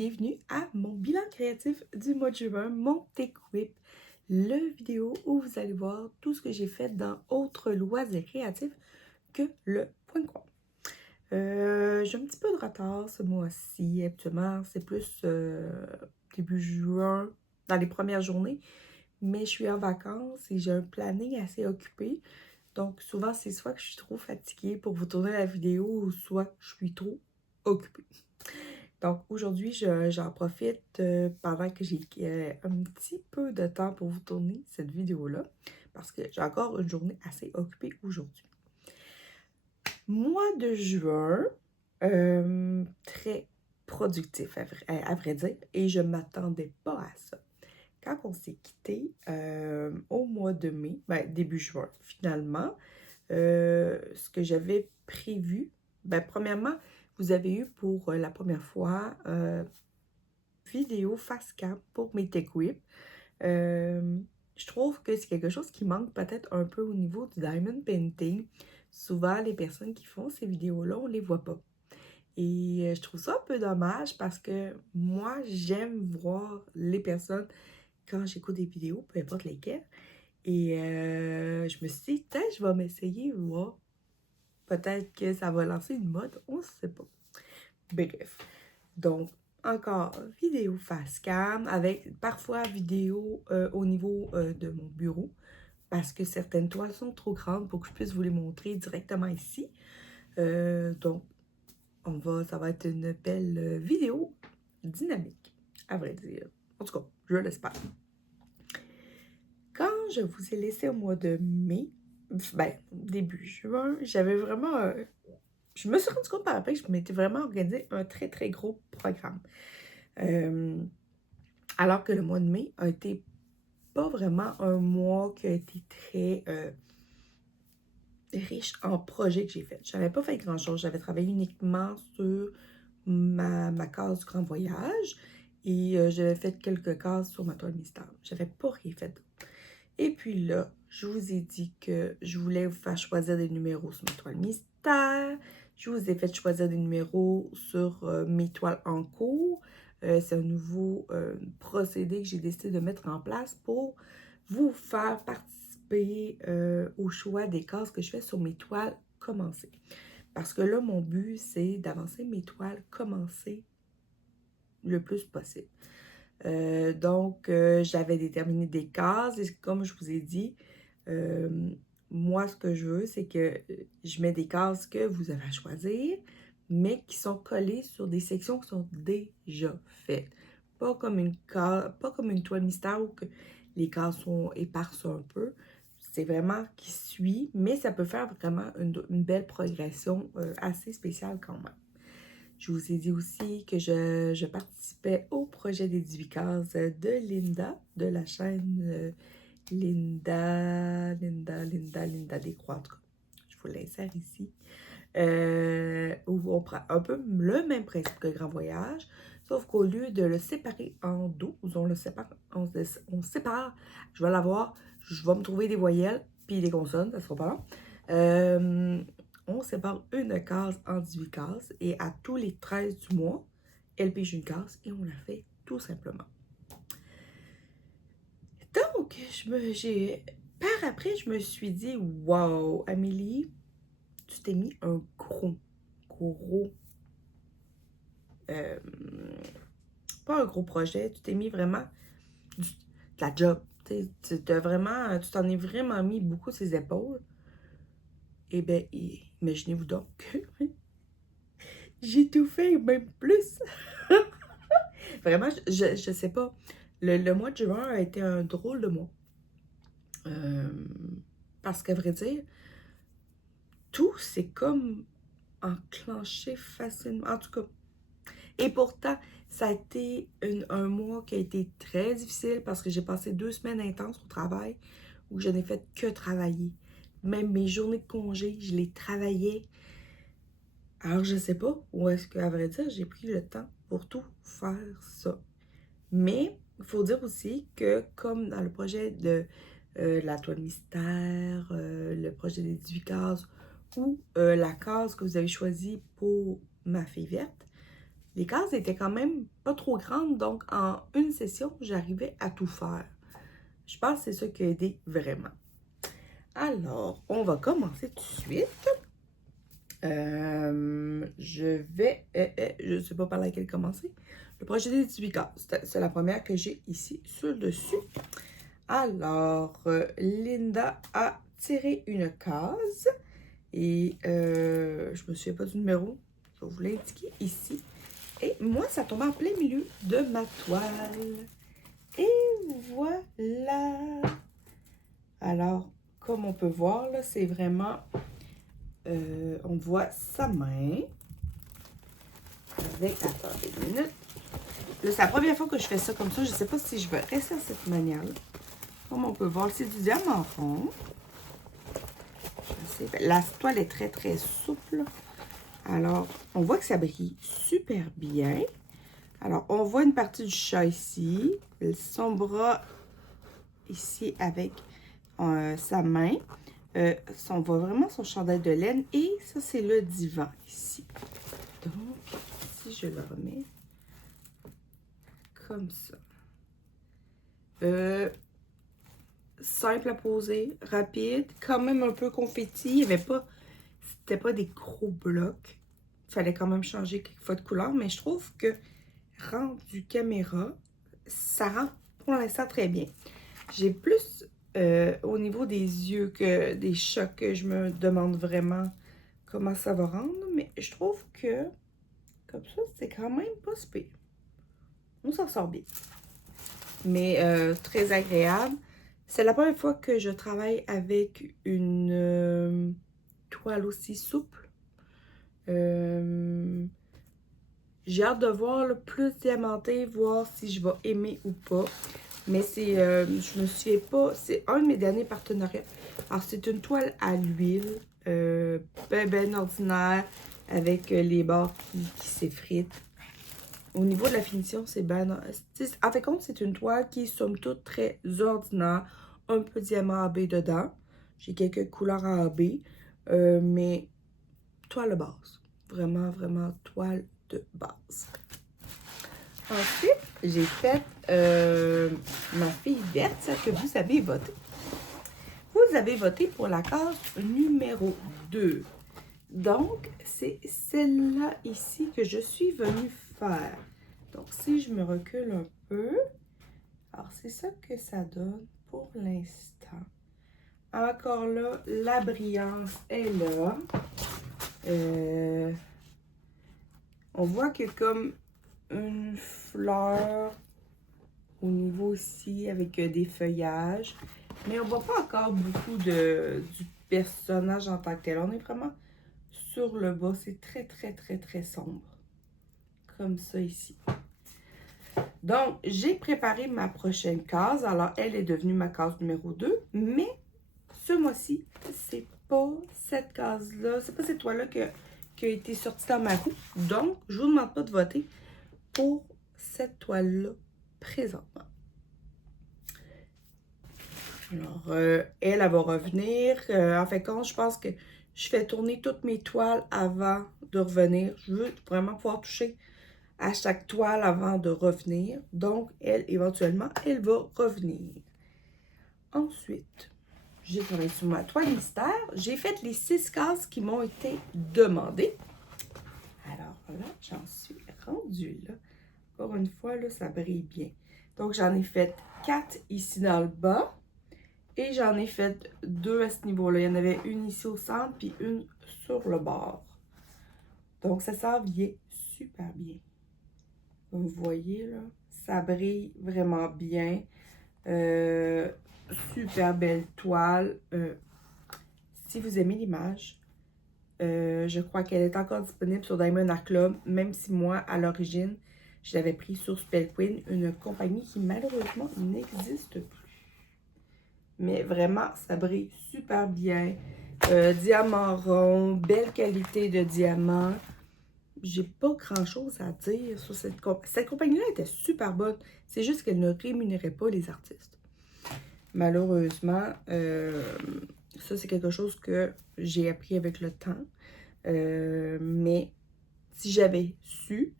bienvenue à mon bilan créatif du mois de juin, mon TechWhip, le vidéo où vous allez voir tout ce que j'ai fait dans autres loisirs créatifs que le point de croix. J'ai un petit peu de retard ce mois-ci, habituellement c'est plus début juin, dans les premières journées, mais je suis en vacances et j'ai un planning assez occupé. Donc souvent c'est soit que je suis trop fatiguée pour vous tourner la vidéo ou soit que je suis trop occupée. Donc aujourd'hui, j'en profite pendant que j'ai un petit peu de temps pour vous tourner cette vidéo-là, parce que j'ai encore une journée assez occupée aujourd'hui. Mois de juin, très productif à vrai dire, et je ne m'attendais pas à ça. Quand on s'est quitté au mois de mai, début juin, finalement, ce que j'avais prévu, premièrement, vous avez eu pour la première fois vidéo face cam pour mes TechWhip. Je trouve que c'est quelque chose qui manque peut-être un peu au niveau du diamond painting. Souvent, les personnes qui font ces vidéos-là, on les voit pas. Et je trouve ça un peu dommage parce que moi, j'aime voir les personnes quand j'écoute des vidéos, peu importe lesquelles. Et je me suis dit, peut-être je vais m'essayer, voir. Peut-être que ça va lancer une mode, on ne sait pas. Bref. Donc, encore vidéo face cam avec parfois vidéo au niveau de mon bureau parce que certaines toiles sont trop grandes pour que je puisse vous les montrer directement ici. Donc, ça va être une belle vidéo dynamique, à vrai dire. En tout cas, je l'espère. Quand je vous ai laissé au mois de mai, début juin, j'avais vraiment... je me suis rendu compte par après que je m'étais vraiment organisé un très, très gros programme. Alors que le mois de mai a été pas vraiment un mois qui a été très riche en projets que j'ai fait. J'avais pas fait grand-chose. J'avais travaillé uniquement sur ma case du grand voyage et j'avais fait quelques cases sur ma toile mystère. J'avais pas rien fait d'autre. Et puis là, je vous ai dit que je voulais vous faire choisir des numéros sur ma toile mystère. Je vous ai fait choisir des numéros sur mes toiles en cours. C'est un nouveau procédé que j'ai décidé de mettre en place pour vous faire participer au choix des cases que je fais sur mes toiles commencées. Parce que là, mon but, c'est d'avancer mes toiles commencées le plus possible. J'avais déterminé des cases et comme je vous ai dit, moi, ce que je veux, c'est que je mets des cases que vous avez à choisir, mais qui sont collées sur des sections qui sont déjà faites. Pas comme une toile mystère où que les cases sont éparses un peu. C'est vraiment qui suit, mais ça peut faire vraiment une belle progression assez spéciale quand même. Je vous ai dit aussi que je participais au projet des 18 cases de Linda, de la chaîne Linda Décroix, en tout cas. Je vous l'insère ici. Où on prend un peu le même principe que Grand Voyage, sauf qu'au lieu de le séparer en 12, on sépare, je vais l'avoir, je vais me trouver des voyelles, puis des consonnes, ça sera pas long. On sépare une case en 18 cases et à tous les 13 du mois, elle pige une case et on la fait tout simplement. Donc, par après, je me suis dit, wow, Amélie, tu t'es mis un gros, pas un gros projet, tu t'es mis vraiment de la job. Tu t'en es vraiment mis beaucoup sur ses épaules. Eh bien, imaginez-vous donc que j'ai tout fait, même plus. Vraiment, je sais pas. Le mois de juin a été un drôle de mois. Parce qu'à vrai dire, tout s'est comme enclenché facilement. En tout cas. Et pourtant, ça a été un mois qui a été très difficile parce que j'ai passé 2 semaines intenses au travail où je n'ai fait que travailler. Même mes journées de congé, je les travaillais. Alors, je sais pas où est-ce qu'à vrai dire, j'ai pris le temps pour tout faire ça. Mais il faut dire aussi que comme dans le projet de la toile mystère, le projet des 18 cases ou la case que vous avez choisie pour ma fille verte, les cases étaient quand même pas trop grandes, donc en une session, j'arrivais à tout faire. Je pense que c'est ça qui a aidé vraiment. Alors, on va commencer tout de suite. Je ne sais pas par laquelle commencer. Le projet des 18 cases, c'est la première que j'ai ici sur le dessus. Alors, Linda a tiré une case et je me souviens pas du numéro. Je vais vous l'indiquer ici. Et moi, ça tombe en plein milieu de ma toile. Et voilà. Alors, comme on peut voir, là, c'est vraiment... on voit sa main. Attendez une minute. Là, c'est la première fois que je fais ça comme ça. Je ne sais pas si je vais rester à cette manière-là. Comme on peut voir, c'est du diamant rond. La toile est très, très souple. Alors, on voit que ça brille super bien. Alors, on voit une partie du chat ici. Son bras ici avec sa main. On voit vraiment son chandail de laine. Et ça, c'est le divan ici. Donc, si je le remets comme ça. Simple à poser, rapide, quand même un peu confetti. Il y avait pas, c'était pas des gros blocs. Il fallait quand même changer quelquefois de couleur, mais je trouve que rendu caméra, ça rend pour l'instant très bien. J'ai plus au niveau des yeux que des chocs que je me demande vraiment comment ça va rendre, mais je trouve que comme ça, c'est quand même pas si pire. On s'en sort bien. Mais très agréable. C'est la première fois que je travaille avec une toile aussi souple. J'ai hâte de voir le plus diamanté, voir si je vais aimer ou pas. Mais c'est, je me souviens pas, c'est un de mes derniers partenariats. Alors, c'est une toile à l'huile, ben ordinaire, avec les bords qui s'effritent. Au niveau de la finition, c'est ben... En fait, compte, c'est une toile qui est somme toute très ordinaire. Un peu diamant AB dedans. J'ai quelques couleurs en AB. Mais toile de base. Vraiment, vraiment toile de base. Ensuite, j'ai fait ma fille verte, celle que vous avez votée. Vous avez voté pour la case numéro 2. Donc, c'est celle-là ici que je suis venue faire. Donc, si je me recule un peu, alors c'est ça que ça donne pour l'instant. Encore là, la brillance est là. On voit qu'il y a comme une fleur au niveau ici avec des feuillages. Mais on ne voit pas encore beaucoup du personnage en tant que tel. On est vraiment sur le bas. C'est très, très, très, très sombre. Comme ça ici. Donc, j'ai préparé ma prochaine case. Alors, elle est devenue ma case numéro 2. Mais, ce mois-ci, c'est pas cette case-là. C'est pas cette toile-là qui a été sortie dans ma roue. Donc, je vous demande pas de voter pour cette toile-là présentement. Alors, elle va revenir. En fait, quand je pense que je fais tourner toutes mes toiles avant de revenir. Je veux vraiment pouvoir toucher à chaque toile avant de revenir. Donc, elle, éventuellement, elle va revenir. Ensuite, j'ai travaillé sur ma toile mystère. J'ai fait les 6 cases qui m'ont été demandées. Alors là, j'en suis rendue là. Encore une fois, là, ça brille bien. Donc, j'en ai fait 4 ici dans le bas. Et j'en ai fait 2 à ce niveau-là. Il y en avait une ici au centre, puis une sur le bord. Donc, ça s'en vient super bien. Comme vous voyez, là, ça brille vraiment bien. Super belle toile. Si vous aimez l'image, je crois qu'elle est encore disponible sur Diamond Art Club, même si moi, à l'origine, je l'avais pris sur Spell Queen, une compagnie qui malheureusement n'existe plus. Mais vraiment, ça brille super bien. Diamant rond, belle qualité de diamant. J'ai pas grand-chose à dire sur cette compagnie. Cette compagnie-là était super bonne. C'est juste qu'elle ne rémunérait pas les artistes. Malheureusement, ça, c'est quelque chose que j'ai appris avec le temps. Mais si j'avais su,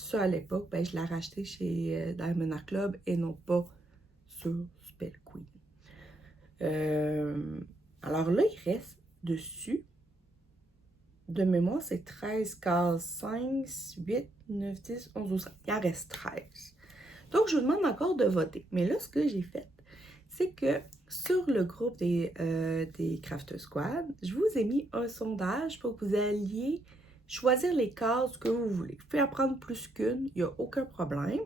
ça à l'époque, ben, je l'ai racheté chez Diamond Art Club et non pas sur Spell Queen. Alors là, il reste dessus, de mémoire, c'est 13 cases, 5, 8, 9, 10, 11, 12, 13. Il en reste 13. Donc, je vous demande encore de voter. Mais là, ce que j'ai fait, c'est que sur le groupe des Craft Squad, je vous ai mis un sondage pour que vous alliez choisir les cases que vous voulez. Vous pouvez en prendre plus qu'une, il n'y a aucun problème.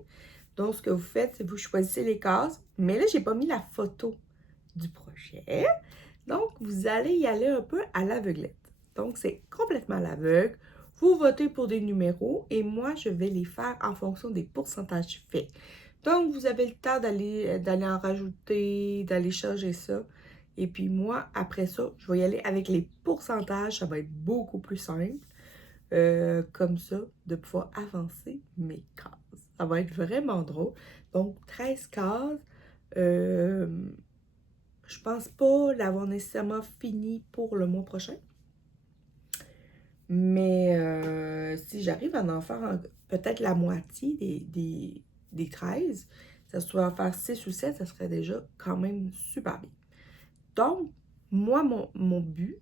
Donc, ce que vous faites, c'est que vous choisissez les cases. Mais là, je n'ai pas mis la photo du projet. Donc, vous allez y aller un peu à l'aveuglette. Donc, c'est complètement à l'aveugle. Vous votez pour des numéros et moi, je vais les faire en fonction des pourcentages faits. Donc, vous avez le temps d'aller en rajouter, d'aller changer ça. Et puis moi, après ça, je vais y aller avec les pourcentages. Ça va être beaucoup plus simple. Comme ça, de pouvoir avancer mes cases. Ça va être vraiment drôle. Donc, 13 cases. Je pense pas l'avoir nécessairement fini pour le mois prochain. Mais si j'arrive à en faire peut-être la moitié des 13, ça soit faire 6 ou 7, ça serait déjà quand même super bien. Donc, moi, mon but,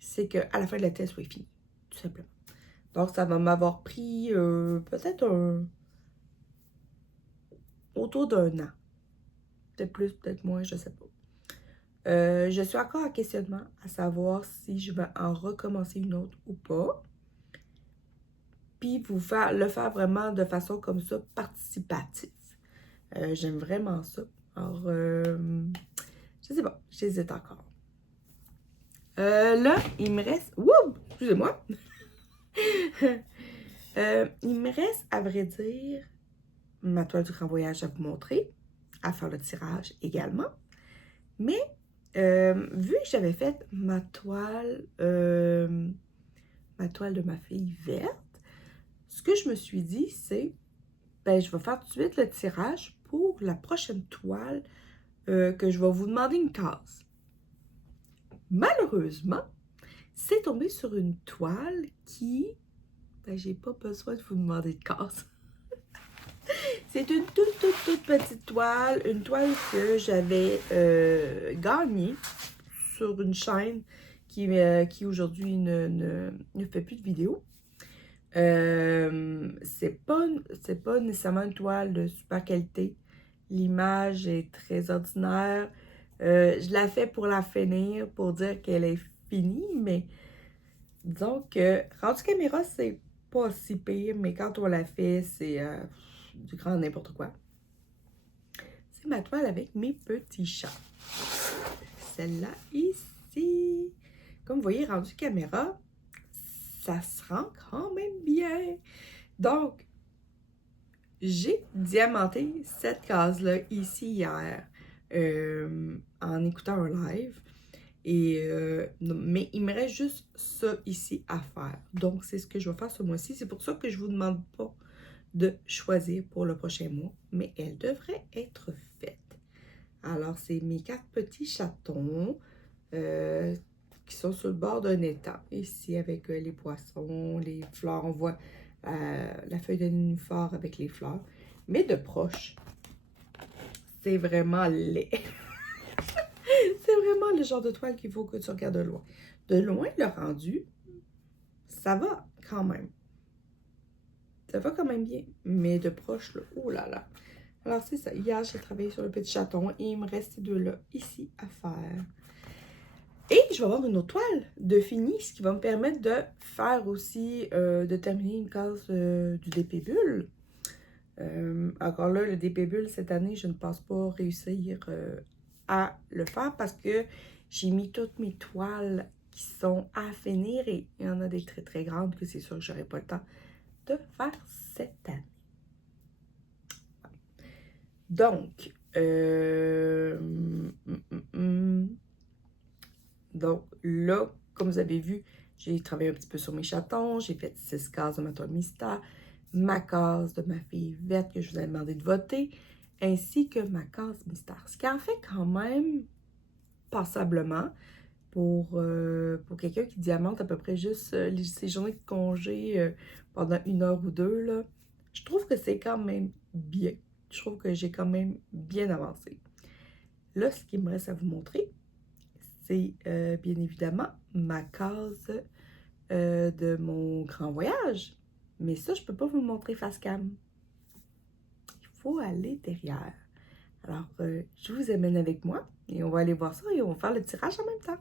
c'est qu'à la fin de la test soit fini, tout simplement. Donc, ça va m'avoir pris peut-être autour d'un an. Peut-être plus, peut-être moins, je sais pas. Je suis encore en questionnement à savoir si je vais en recommencer une autre ou pas. Puis le faire vraiment de façon comme ça, participative. J'aime vraiment ça. Alors, je sais pas, j'hésite encore. Là, il me reste... Wouh! Excusez-moi. Il me reste, à vrai dire, ma toile du grand voyage à vous montrer, à faire le tirage également. Mais, vu que j'avais fait ma toile de ma fille verte, ce que je me suis dit, c'est, ben, je vais faire tout de suite le tirage pour la prochaine toile que je vais vous demander une case. Malheureusement, c'est tombé sur une toile qui, ben, j'ai pas besoin de vous demander de case. C'est une toute petite toile, une toile que j'avais gagnée sur une chaîne qui aujourd'hui ne fait plus de vidéos. C'est pas nécessairement une toile de super qualité. L'image est très ordinaire. Je la fais pour la finir, pour dire qu'elle est finie, mais disons que rendu caméra, c'est pas si pire, mais quand on la fait, c'est du grand n'importe quoi. C'est ma toile avec mes petits chats. Celle-là ici. Comme vous voyez, rendu caméra, ça se rend quand même bien. Donc, j'ai diamanté cette case-là ici hier en écoutant un live. Mais il me reste juste ça ici à faire. Donc, c'est ce que je vais faire ce mois-ci. C'est pour ça que je ne vous demande pas de choisir pour le prochain mois, mais elle devrait être faite. Alors, c'est mes 4 petits chatons qui sont sur le bord d'un étang, ici avec les poissons, les fleurs. On voit la feuille de nénuphar avec les fleurs, mais de proche, c'est vraiment laid. C'est vraiment le genre de toile qu'il faut que tu regardes de loin. De loin, le rendu, ça va quand même. Ça va quand même bien. Mais de proche, là, oh là là. Alors, c'est ça. Hier, j'ai travaillé sur le petit chaton et il me reste ces deux-là ici à faire. Et je vais avoir une autre toile de fini, ce qui va me permettre de faire aussi, de terminer une case du DP Bulle. Encore là, le DP Bulle, cette année, je ne pense pas réussir à le faire parce que j'ai mis toutes mes toiles qui sont à finir et il y en a des très très grandes que c'est sûr que j'aurai pas le temps de faire cette année. Donc, donc là, comme vous avez vu, j'ai travaillé un petit peu sur mes chatons, j'ai fait 6 cases de ma toile mystère, ma case de ma fille verte que je vous ai demandé de voter, ainsi que ma case mystère. Ce qui en fait quand même passablement pour quelqu'un qui diamante à peu près juste ses journées de congé pendant 1 heure ou 2, là. je trouve que c'est quand même bien. Je trouve que j'ai quand même bien avancé. Là, ce qu'il me reste à vous montrer, c'est bien évidemment ma case de mon grand voyage. Mais ça, je peux pas vous le montrer face cam. Il faut aller derrière. Alors, je vous amène avec moi et on va aller voir ça et on va faire le tirage en même temps.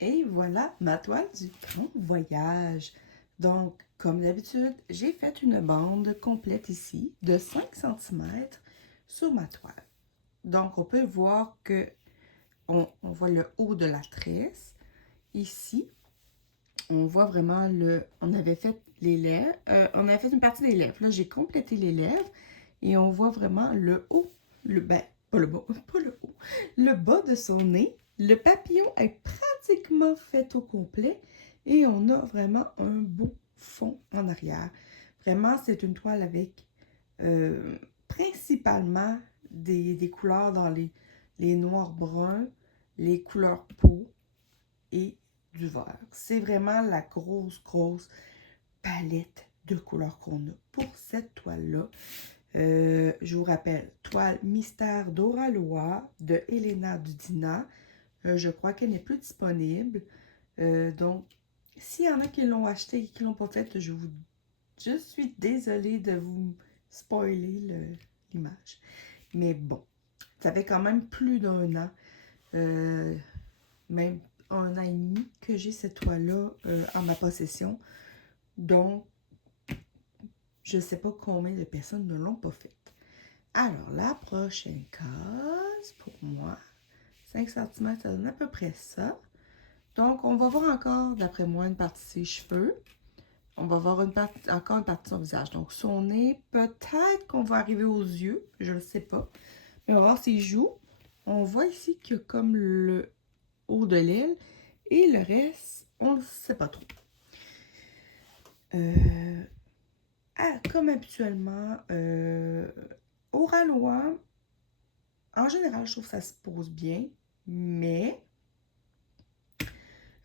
Et voilà ma toile du grand voyage. Donc, comme d'habitude, j'ai fait une bande complète ici de 5 cm sur ma toile. Donc, on peut voir que on voit le haut de la tresse. Ici, on voit vraiment on avait fait les lèvres, on avait fait une partie des lèvres. Là, j'ai complété les lèvres et on voit vraiment le haut, pas le bas, pas le haut, le bas de son nez. Le papillon est pratiquement fait au complet et on a vraiment un beau fond en arrière. Vraiment, c'est une toile avec principalement des couleurs dans les noirs bruns, les couleurs peau et du vert. C'est vraiment la grosse palette de couleurs qu'on a pour cette toile-là. Je vous rappelle, toile Mystère d'Oralois de Elena Dudina. Je crois qu'elle n'est plus disponible. Donc, s'il y en a qui l'ont acheté et qui ne l'ont pas fait, je suis désolée de vous spoiler l'image. Mais bon, ça fait quand même plus d'un an, même 1 an et demi que j'ai cette toile-là en ma possession. Donc, je ne sais pas combien de personnes ne l'ont pas faite. Alors, la prochaine case, pour moi, 5 cm, ça donne à peu près ça. Donc, on va voir encore, d'après moi, une partie de ses cheveux. On va voir encore une partie de son visage. Donc, son nez, peut-être qu'on va arriver aux yeux, je ne sais pas. Mais on va voir ses joues. On voit ici qu'il y a comme le haut de l'aile. Et le reste, on ne sait pas trop. Comme habituellement, Oralois, en général, je trouve que ça se pose bien, mais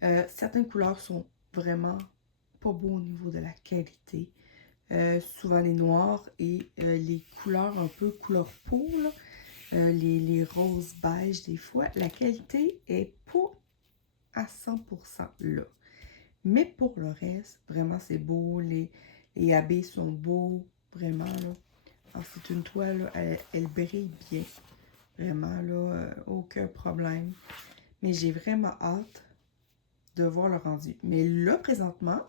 certaines couleurs sont vraiment pas beaux au niveau de la qualité. Souvent les noirs et les couleurs un peu couleur peau, là, les roses beige des fois, la qualité est pas à 100% là. Mais pour le reste, vraiment c'est beau, les habits sont beaux, vraiment là. Alors, c'est une toile, là, elle brille bien. Vraiment, là, aucun problème. Mais j'ai vraiment hâte de voir le rendu. Mais là, présentement,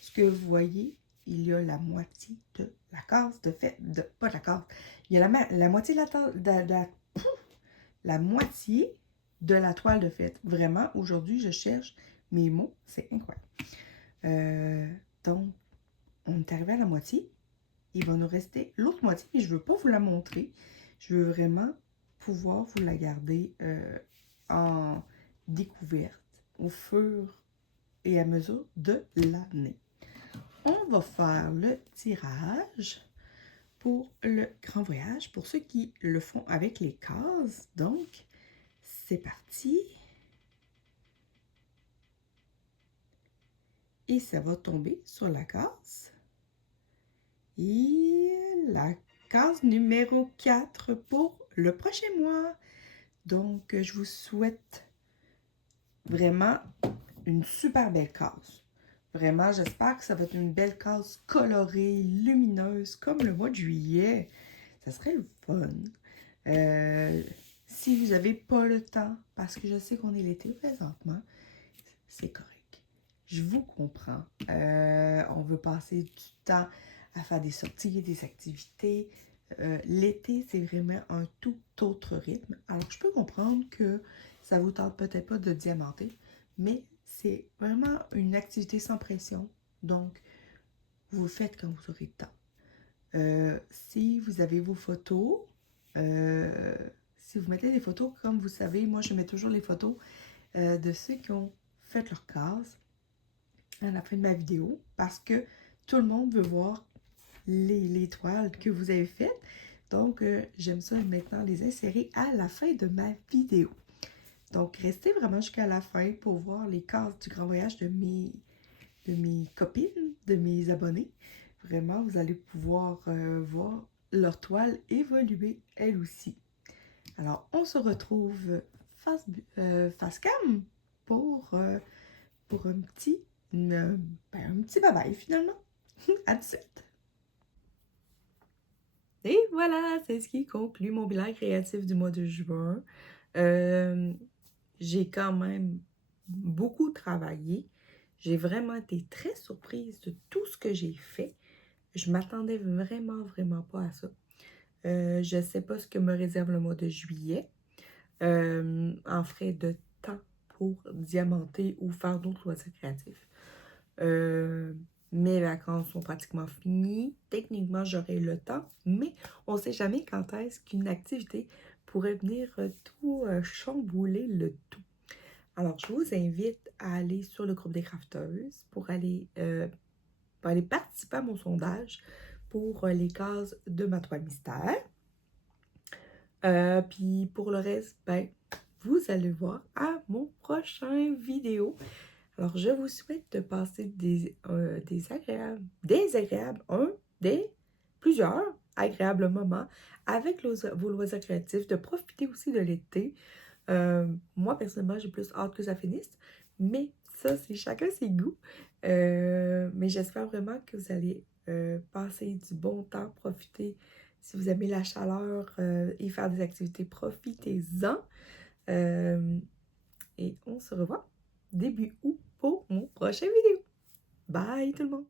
ce que vous voyez, il y a la moitié de la case de fait. Pas de la case. Il y a la moitié la moitié de la toile de fête. Vraiment, aujourd'hui, je cherche mes mots. C'est incroyable. Donc, on est arrivé à la moitié. Il va nous rester l'autre moitié, mais je ne veux pas vous la montrer. Je veux vraiment pouvoir vous la garder en découverte au fur et à mesure de l'année. On va faire le tirage pour le grand voyage, pour ceux qui le font avec les cases. Donc, c'est parti. Et ça va tomber sur la case. Et la case numéro 4 pour le prochain mois. Donc, je vous souhaite vraiment une super belle case. Vraiment, j'espère que ça va être une belle case colorée, lumineuse, comme le mois de juillet. Ça serait le fun. Si vous n'avez pas le temps, parce que je sais qu'on est l'été présentement, c'est correct. Je vous comprends. On veut passer du temps à faire des sorties, des activités. L'été, c'est vraiment un tout autre rythme. Alors, je peux comprendre que ça vous tente peut-être pas de diamanter, mais c'est vraiment une activité sans pression. Donc, vous faites quand vous aurez le temps. Si vous avez vos photos, si vous mettez des photos, comme vous savez, moi, je mets toujours les photos de ceux qui ont fait leur case à la fin de ma vidéo parce que tout le monde veut voir les toiles que vous avez faites. Donc, j'aime ça maintenant les insérer à la fin de ma vidéo. Donc, restez vraiment jusqu'à la fin pour voir les cases du grand voyage de mes copines, de mes abonnés. Vraiment, vous allez pouvoir voir leur toile évoluer elle aussi. Alors, on se retrouve face cam pour un petit, un petit bye-bye finalement. À tout de suite. Et voilà, c'est ce qui conclut mon bilan créatif du mois de juin. J'ai quand même beaucoup travaillé. J'ai vraiment été très surprise de tout ce que j'ai fait. Je m'attendais vraiment pas à ça. Je ne sais pas ce que me réserve le mois de juillet en frais de temps pour diamanter ou faire d'autres loisirs créatifs. Mes vacances sont pratiquement finies. Techniquement, j'aurai le temps, mais on ne sait jamais quand est-ce qu'une activité pourrait venir tout chambouler le tout. Alors, je vous invite à aller sur le groupe des crafteuses pour aller participer à mon sondage pour les cases de ma toile mystère. Puis pour le reste, ben, vous allez voir à mon prochain vidéo. Alors, je vous souhaite de passer plusieurs agréables moments avec vos loisirs créatifs, de profiter aussi de l'été. Moi, personnellement, j'ai plus hâte que ça finisse, mais ça, c'est chacun ses goûts. Mais j'espère vraiment que vous allez passer du bon temps, profiter. Si vous aimez la chaleur et faire des activités, profitez-en. Et on se revoit début août pour mon prochain vidéo. Bye tout le monde!